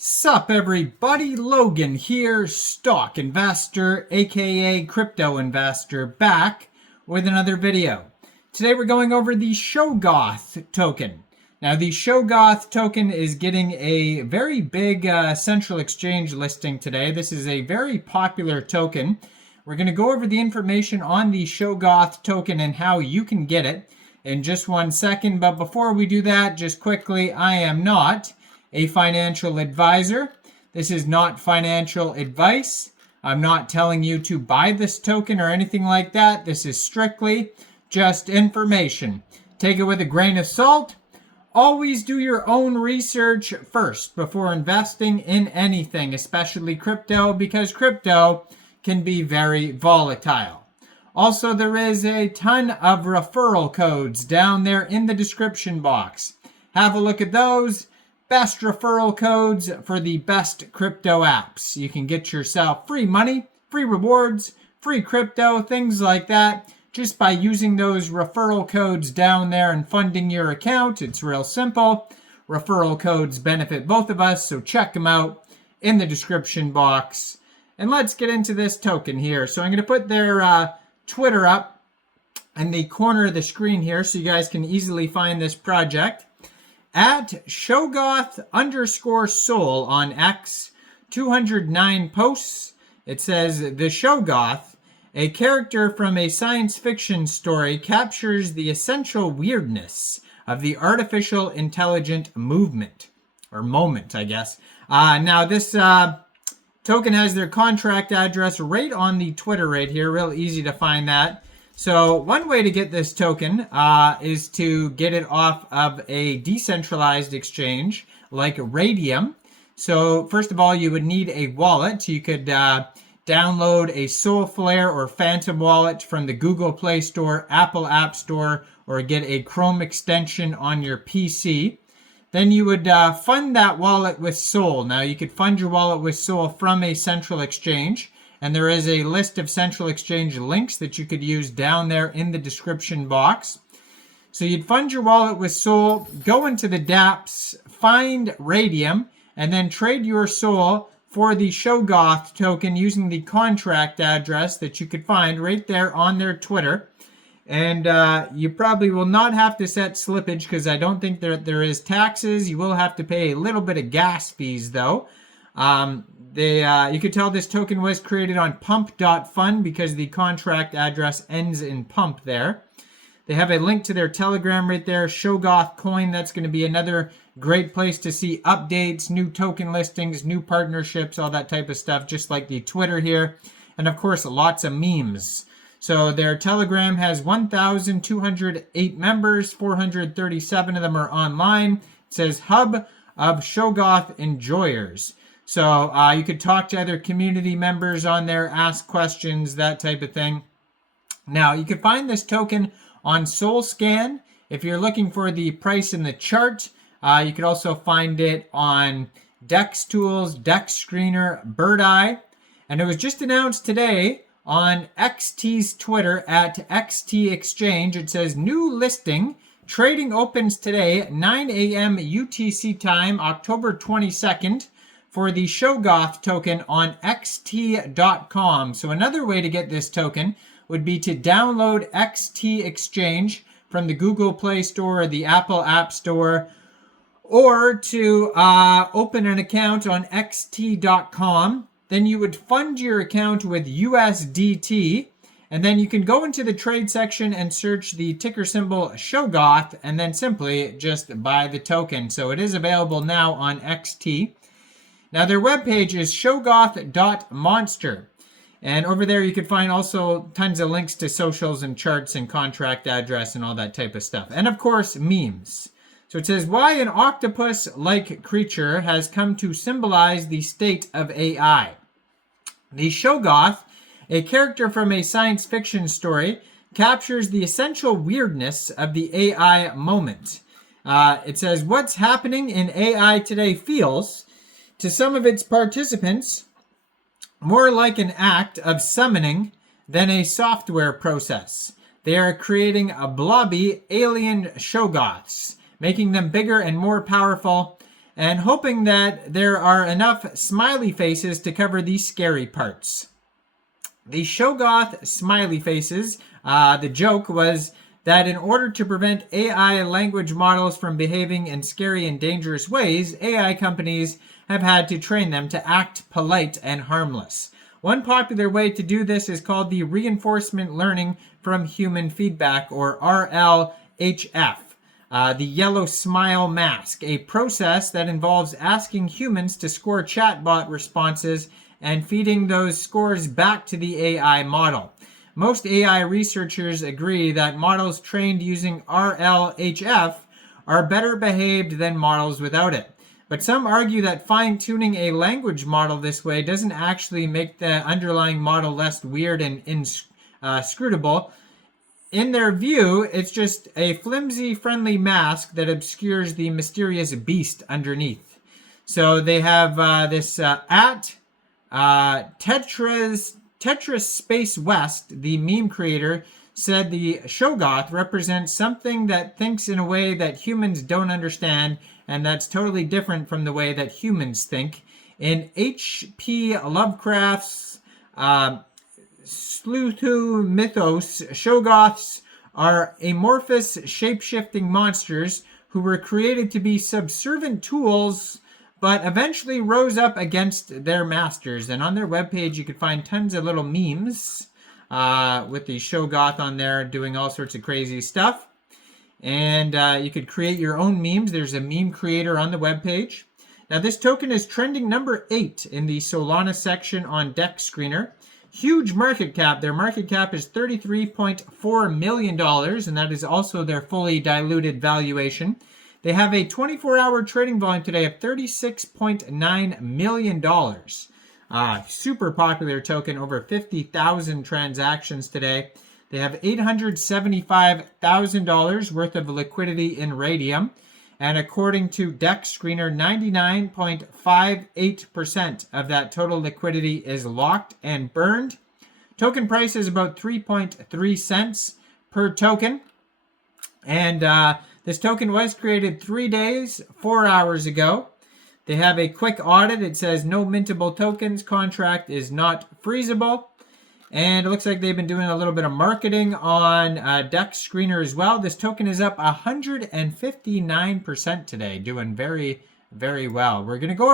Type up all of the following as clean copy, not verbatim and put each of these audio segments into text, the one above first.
Sup everybody, Logan here, stock investor aka crypto investor, back with another video. Today we're going over the Shoggoth token. Now the Shoggoth token is getting a very big central exchange listing today. This is a very popular token. We're going to go over the information on the Shoggoth token and how you can get it in just 1 second. But before we do that, just quickly, I am not a financial advisor. This is not financial advice. I'm not telling you to buy this token or anything like that. This is strictly just information. Take it with a grain of salt. Always do your own research first before investing in anything, especially crypto, because crypto can be very volatile. Also, there is a ton of referral codes down there in the description box. Have a look at those. Best referral codes for the best crypto apps. You can get yourself free money, free rewards, free crypto, things like that, just by using those referral codes down there and funding your account. It's real simple. Referral codes benefit both of us, so check them out in the description box. And let's get into this token here. So I'm going to put their Twitter up in the corner of the screen here so you guys can easily find this project. At Shoggoth_Soul on X, 209 posts. It says, the Shoggoth, a character from a science fiction story, captures the essential weirdness of the artificial intelligent movement. Or moment, I guess. Now, this token has their contract address right on the Twitter right here. Real easy to find that. So one way to get this token is to get it off of a decentralized exchange like Raydium. So first of all, you would need a wallet. You could download a Soulflare or Phantom wallet from the Google Play Store, Apple App Store, or get a Chrome extension on your PC. Then you would fund that wallet with Sol. Now you could fund your wallet with Sol from a central exchange. And there is a list of central exchange links that you could use down there in the description box. So you'd fund your wallet with Sol, go into the dApps, find Raydium, and then trade your Sol for the Shoggoth token using the contract address that you could find right there on their Twitter. And you probably will not have to set slippage because I don't think there is taxes. You will have to pay a little bit of gas fees though. You could tell this token was created on pump.fund because the contract address ends in pump there. They have a link to their Telegram right there, Shoggoth Coin. That's going to be another great place to see updates, new token listings, new partnerships, all that type of stuff, just like the Twitter here. And of course, lots of memes. So their Telegram has 1,208 members, 437 of them are online. It says Hub of Shoggoth Enjoyers. So you could talk to other community members on there, ask questions, that type of thing. Now, you can find this token on SolScan. If you're looking for the price in the chart, you could also find it on Dex Tools, Dex Screener, Bird Eye. And it was just announced today on XT's Twitter at XT Exchange. It says, new listing. Trading opens today, 9 a.m. UTC time, October 22nd. For the Shoggoth token on xt.com. So another way to get this token would be to download XT Exchange from the Google Play Store or the Apple App Store, or to open an account on xt.com. Then you would fund your account with USDT, and then you can go into the trade section and search the ticker symbol Shoggoth, and then simply just buy the token. So it is available now on XT. Now their webpage is shoggoth.monster. And over there you could find also tons of links to socials and charts and contract address and all that type of stuff. And of course, memes. So it says, why an octopus-like creature has come to symbolize the state of AI. The Shoggoth, a character from a science fiction story, captures the essential weirdness of the AI moment. It says, what's happening in AI today feels, to some of its participants, more like an act of summoning than a software process. They are creating a blobby alien Shoggoths, making them bigger and more powerful and hoping that there are enough smiley faces to cover the scary parts. The Shoggoth smiley faces, the joke was that in order to prevent AI language models from behaving in scary and dangerous ways, AI companies have had to train them to act polite and harmless. One popular way to do this is called the reinforcement learning from human feedback, or RLHF. The yellow smile mask, a process that involves asking humans to score chatbot responses and feeding those scores back to the AI model. Most AI researchers agree that models trained using RLHF are better behaved than models without it. But some argue that fine-tuning a language model this way doesn't actually make the underlying model less weird and inscrutable. In their view, it's just a flimsy, friendly mask that obscures the mysterious beast underneath. So they have this at Tetris Space West, the meme creator, said the Shoggoth represents something that thinks in a way that humans don't understand, and that's totally different from the way that humans think. In H.P. Lovecraft's Sluthu mythos, Shoggoths are amorphous, shape-shifting monsters who were created to be subservient tools, but eventually rose up against their masters. And on their webpage, you could find tons of little memes with the Shoggoth on there doing all sorts of crazy stuff. And you could create your own memes. There's a meme creator on the webpage. Now, this token is trending number 8 in the Solana section on Dex Screener. Huge market cap. Their market cap is $33.4 million, and that is also their fully diluted valuation. They have a 24-hour trading volume today of $36.9 million. Super popular token, over 50,000 transactions today. They have $875,000 worth of liquidity in Raydium. And according to Dex Screener, 99.58% of that total liquidity is locked and burned. Token price is about 3.3 cents per token. And this token was created 3 days, 4 hours ago. They have a quick audit. It says no mintable tokens. Contract is not freezable. And it looks like they've been doing a little bit of marketing on Dex Screener as well. This token is up 159% today, doing very, very well. We're going to go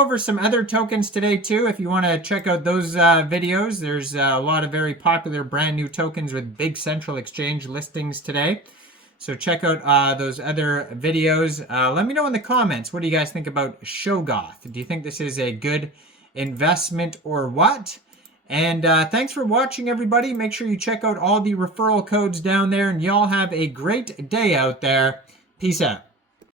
over some other tokens today too. If you want to check out those videos, there's a lot of very popular brand new tokens with big central exchange listings today. So check out those other videos. Let me know in the comments, what do you guys think about Shoggoth? Do you think this is a good investment or what? And thanks for watching, everybody. Make sure you check out all the referral codes down there, and y'all have a great day out there. Peace out.